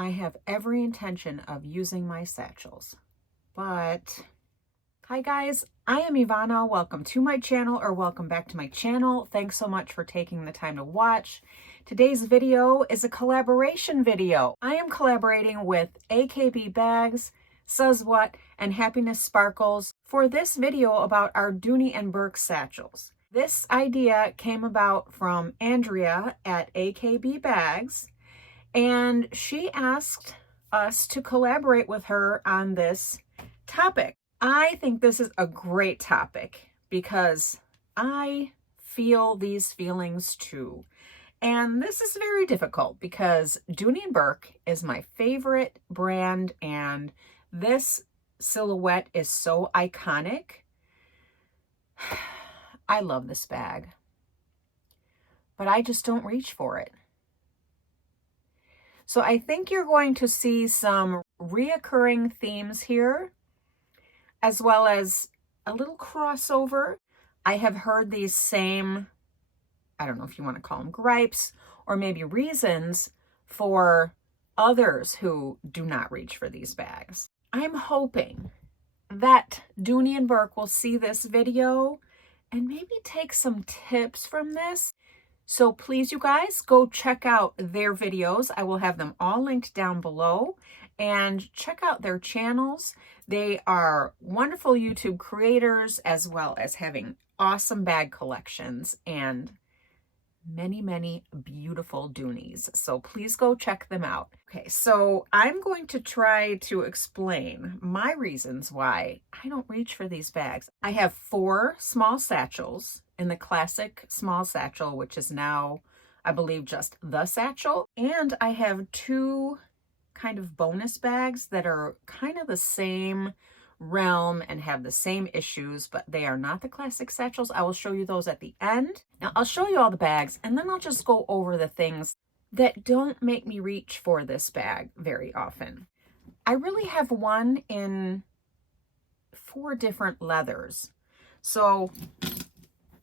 I have every intention of using my satchels, but hi guys, I am Ivana. Welcome to my channel, or welcome back to my channel. Thanks so much for taking the time to watch. Today's video is a collaboration video. I am collaborating with AKB Bags, Says What, and Happiness Sparkles for this video about our Dooney Bourke satchels. This idea came about from Andrea at AKB Bags, and she asked us to collaborate with her on this topic. I think this is a great topic because I feel these feelings too. And this is very difficult because Dooney Bourke is my favorite brand, and this silhouette is so iconic. I love this bag, but I just don't reach for it. So I think you're going to see some reoccurring themes here, as well as a little crossover. I have heard these same, I don't know if you want to call them gripes, or maybe reasons for others who do not reach for these bags. I'm hoping that Dooney Bourke will see this video and maybe take some tips from this. So please, you guys, go check out their videos. I will have them all linked down below, and check out their channels. They are wonderful YouTube creators, as well as having awesome bag collections and many, many beautiful Doonies. So please go check them out. Okay, so I'm going to try to explain my reasons why I don't reach for these bags. I have 4 small satchels in the classic small satchel, which is now, I believe, just the satchel. And I have 2 kind of bonus bags that are kind of the same realm and have the same issues, but they are not the classic satchels. I will show you those at the end. Now I'll show you all the bags, and then I'll just go over the things that don't make me reach for this bag very often. I really have one in 4 different leathers, so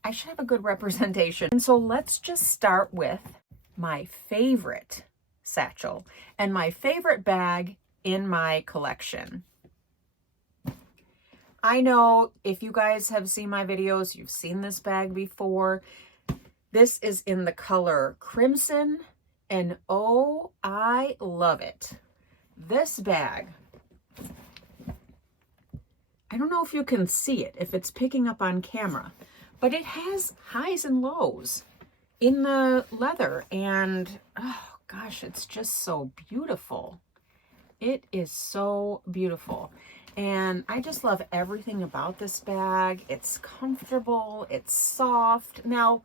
I should have a good representation. And so let's just start with my favorite satchel and my favorite bag in my collection. I know if you guys have seen my videos, you've seen this bag before. This is in the color Crimson, and oh, I love it. This bag, I don't know if you can see it, if it's picking up on camera, but it has highs and lows in the leather, and oh gosh, it's just so beautiful. It is so beautiful. And I just love everything about this bag. It's comfortable, it's soft. Now,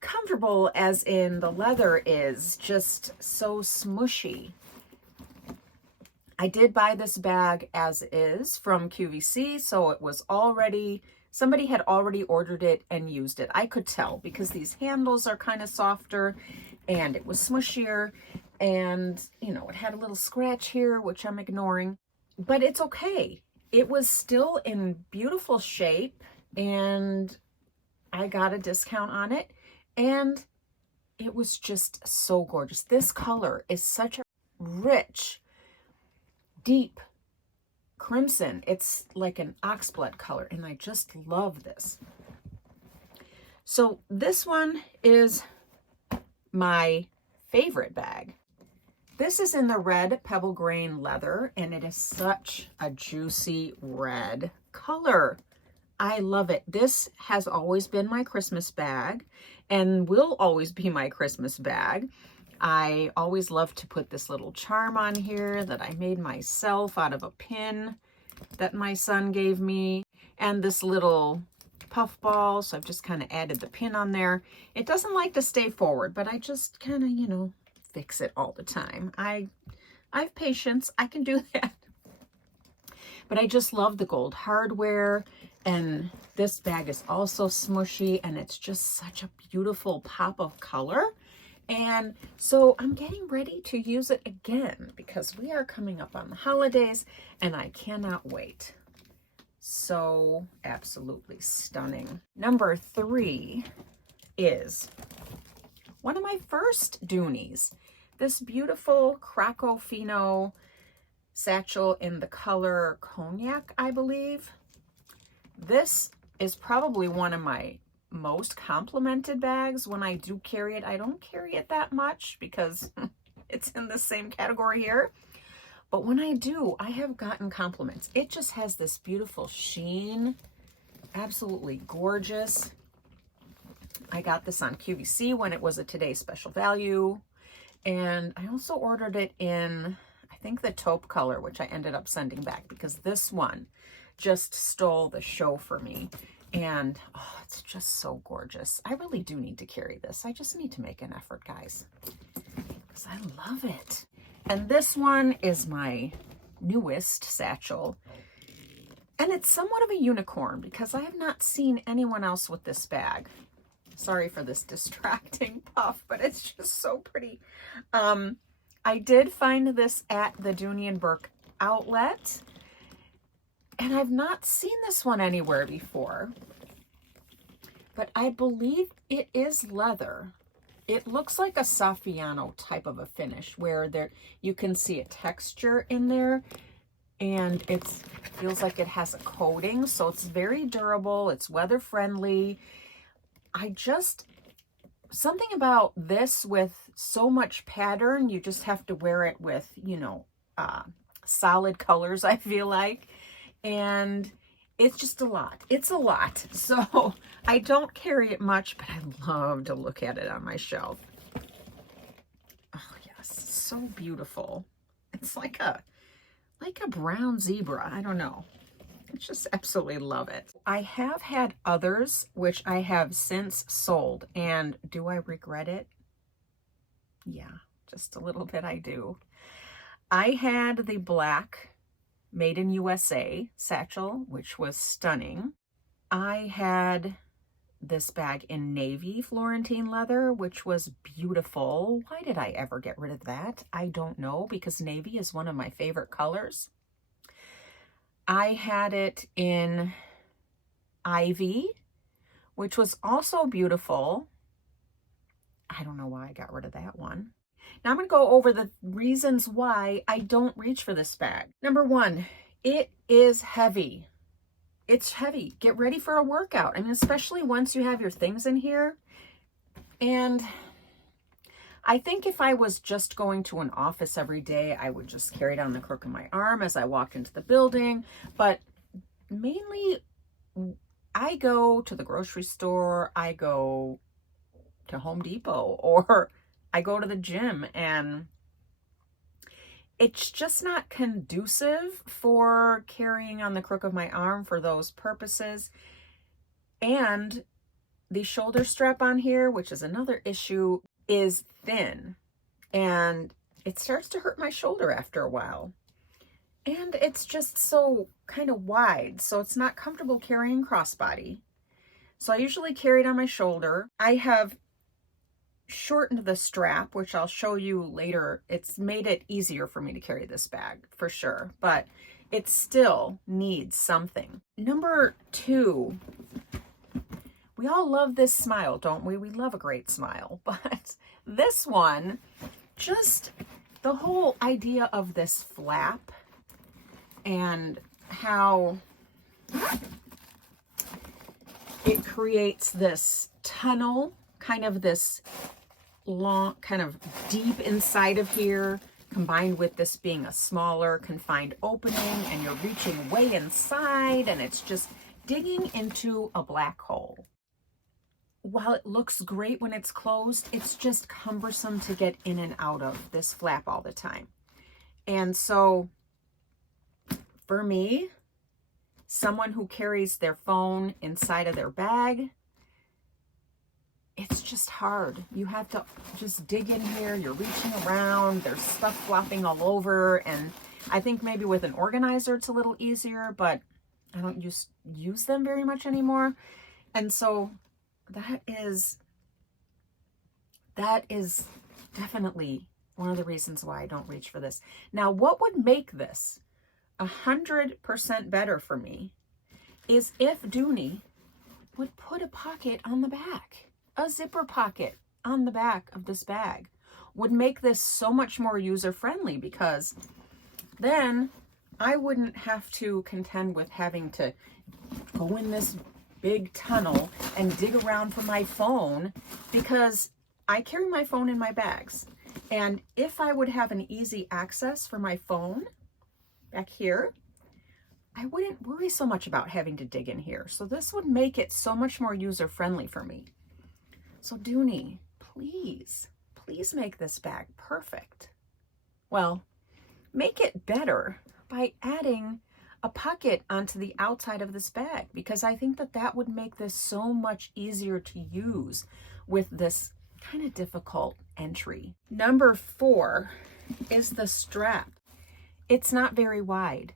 comfortable as in the leather is just so smushy. I did buy this bag as is from QVC, so it was already, somebody had already ordered it and used it. I could tell because these handles are kind of softer and it was smushier, and you know, it had a little scratch here, which I'm ignoring. But it's okay. It was still in beautiful shape, and I got a discount on it, and it was just so gorgeous. This color is such a rich, deep crimson. It's like an oxblood color, and I just love this. So this one is my favorite bag. This is in the red pebble grain leather, and it is such a juicy red color. I love it. This has always been my Christmas bag and will always be my Christmas bag. I always love to put this little charm on here that I made myself out of a pin that my son gave me, and this little puff ball. So I've just kind of added the pin on there. It doesn't like to stay forward, but I just kind of, you know, fix it all the time. I have patience. I can do that. But I just love the gold hardware, and this bag is also smushy, and it's just such a beautiful pop of color. And so I'm getting ready to use it again because we are coming up on the holidays, and I cannot wait. So absolutely stunning. Number 3 is one of my first Doonies. this beautiful Crocofino satchel in the color Cognac, I believe. This is probably one of my most complimented bags when I do carry it. I don't carry it that much because it's in the same category here. But when I do, I have gotten compliments. It just has this beautiful sheen. Absolutely gorgeous. I got this on QVC when it was a Today Special Value. And I also ordered it in, I think, the taupe color, which I ended up sending back because this one just stole the show for me. And oh, it's just so gorgeous. I really do need to carry this. I just need to make an effort, guys, because I love it. And this one is my newest satchel. And it's somewhat of a unicorn because I have not seen anyone else with this bag. Sorry for this distracting puff, but it's just so pretty. I did find this at the Dooney Bourke outlet, and I've not seen this one anywhere before, but I believe it is leather. It looks like a Saffiano type of a finish where there you can see a texture in there, and it feels like it has a coating, so it's very durable. It's weather friendly. Something about this with so much pattern, you just have to wear it with, you know, solid colors, I feel like. And it's just a lot. It's a lot. So I don't carry it much, but I love to look at it on my shelf. Oh yes, so beautiful. It's like a brown zebra. I don't know. I just absolutely love it. I have had others which I have since sold, and do I regret it? Yeah, just a little bit I do. I had the black Made in USA satchel, which was stunning. I had this bag in navy Florentine leather, which was beautiful. Why did I ever get rid of that? I don't know, because navy is one of my favorite colors. I had it in ivy, which was also beautiful. I don't know why I got rid of that one. Now I'm going to go over the reasons why I don't reach for this bag. Number one, it is heavy. It's heavy. Get ready for a workout. I mean, especially once you have your things in here. And I think if I was just going to an office every day, I would just carry it on the crook of my arm as I walked into the building. But mainly, I go to the grocery store, I go to Home Depot, or I go to the gym, and it's just not conducive for carrying on the crook of my arm for those purposes. And the shoulder strap on here, which is another issue, is thin, and it starts to hurt my shoulder after a while. And it's just so kind of wide, so it's not comfortable carrying crossbody. So I usually carry it on my shoulder. I have shortened the strap, which I'll show you later. It's made it easier for me to carry this bag for sure, but it still needs something. Number two, we all love this smile, don't we? We love a great smile, but this one, just the whole idea of this flap and how it creates this tunnel, kind of this long, kind of deep inside of here, combined with this being a smaller confined opening, and you're reaching way inside, and it's just digging into a black hole. While it looks great when it's closed, it's just cumbersome to get in and out of this flap all the time. And so for me, someone who carries their phone inside of their bag, it's just hard. You have to just dig in here. You're reaching around. There's stuff flopping all over. And I think maybe with an organizer, it's a little easier, but I don't use them very much anymore. And so that is definitely one of the reasons why I don't reach for this. Now, what would make this 100% better for me is if Dooney would put a pocket on the back, a zipper pocket on the back of this bag, would make this so much more user-friendly, because then I wouldn't have to contend with having to go in this big tunnel and dig around for my phone, because I carry my phone in my bags. And if I would have an easy access for my phone back here, I wouldn't worry so much about having to dig in here. So this would make it so much more user-friendly for me. So Dooney, please, please make this bag perfect. Well, make it better by adding a pocket onto the outside of this bag, because I think that that would make this so much easier to use with this kind of difficult entry. Number 4 is the strap. It's not very wide,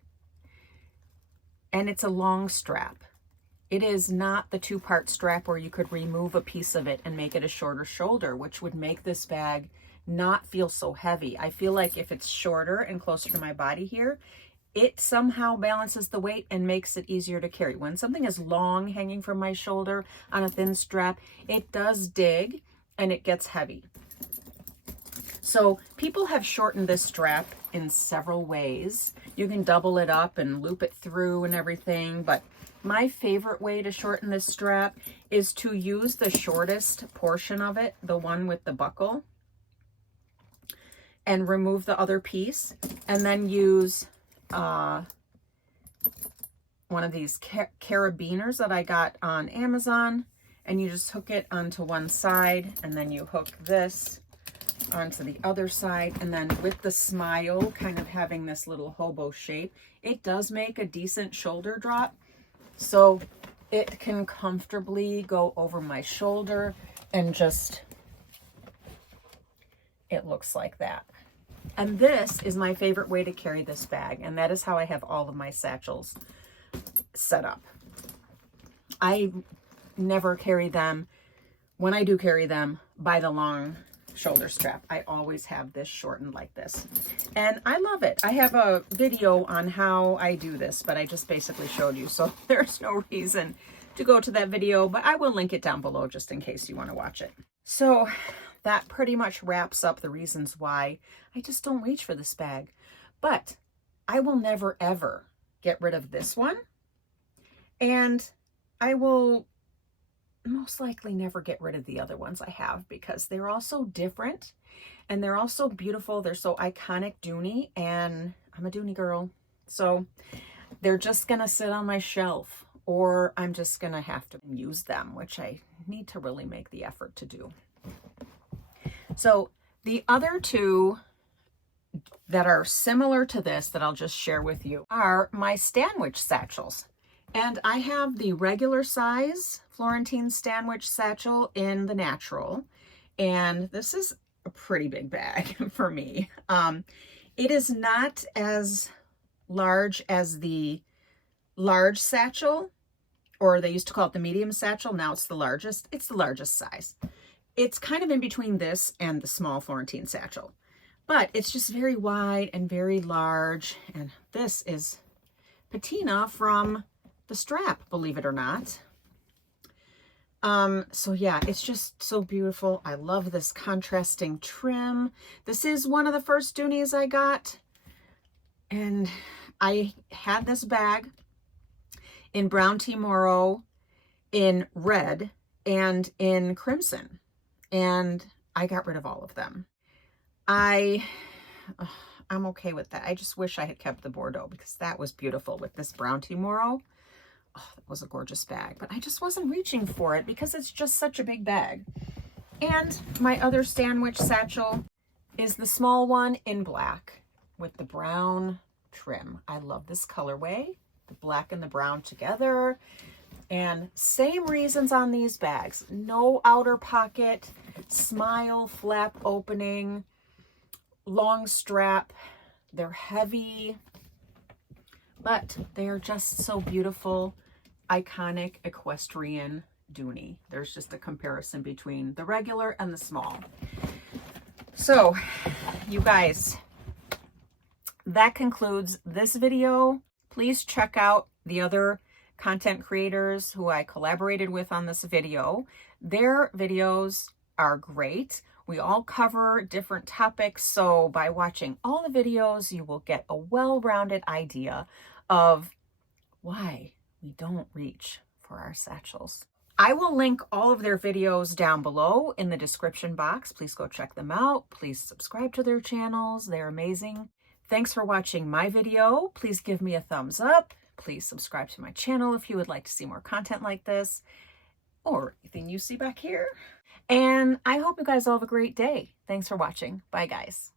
and it's a long strap. It is not the 2-part strap where you could remove a piece of it and make it a shorter shoulder, which would make this bag not feel so heavy. I feel like if it's shorter and closer to my body here, it somehow balances the weight and makes it easier to carry. When something is long hanging from my shoulder on a thin strap, it does dig and it gets heavy. So people have shortened this strap in several ways. You can double it up and loop it through and everything, but my favorite way to shorten this strap is to use the shortest portion of it, the one with the buckle, and remove the other piece, and then use one of these carabiners that I got on Amazon, and you just hook it onto one side, and then you hook this onto the other side, and then with the smile kind of having this little hobo shape, it does make a decent shoulder drop, so it can comfortably go over my shoulder, and just, it looks like that. And this is my favorite way to carry this bag, and that is how I have all of my satchels set up. I never carry them, when I do carry them, by the long shoulder strap. I always have this shortened like this, and I love it. I have a video on how I do this, but I just basically showed you, so there's no reason to go to that video, but I will link it down below just in case you want to watch it. So that pretty much wraps up the reasons why I just don't reach for this bag. But I will never ever get rid of this one, and I will most likely never get rid of the other ones I have, because they're all so different and they're all so beautiful. They're so iconic Dooney, and I'm a Dooney girl, so they're just gonna sit on my shelf, or I'm just gonna have to use them, which I need to really make the effort to do. So the other 2 that are similar to this that I'll just share with you are my Stanwich satchels. And I have the regular size Florentine Stanwich satchel in the natural, and this is a pretty big bag for me. It is not as large as the large satchel, or they used to call it the medium satchel. Now it's the largest. It's the largest size. It's kind of in between this and the small Florentine satchel, but it's just very wide and very large. And this is patina from the strap, believe it or not. So yeah, it's just so beautiful. I love this contrasting trim. This is one of the first Dooneys I got, and I had this bag in brown tea moro, in red, and in crimson, and I got rid of all of them. I'm okay with that. I just wish I had kept the Bordeaux, because that was beautiful with this brown tea moro. Oh, that was a gorgeous bag, but I just wasn't reaching for it because it's just such a big bag. And my other Stanwich satchel is the small one in black with the brown trim. I love this colorway, the black and the brown together. And same reasons on these bags. No outer pocket, smile, flap opening, long strap. They're heavy, but they are just so beautiful, iconic, equestrian Dooney. There's just a comparison between the regular and the small. So, you guys, that concludes this video. Please check out the other content creators who I collaborated with on this video. Their videos are great. We all cover different topics, so by watching all the videos, you will get a well-rounded idea of why we don't reach for our satchels. I will link all of their videos down below in the description box. Please go check them out. Please subscribe to their channels. They're amazing. Thanks for watching my video. Please give me a thumbs up. Please subscribe to my channel if you would like to see more content like this or anything you see back here. And I hope you guys all have a great day. Thanks for watching. Bye, guys.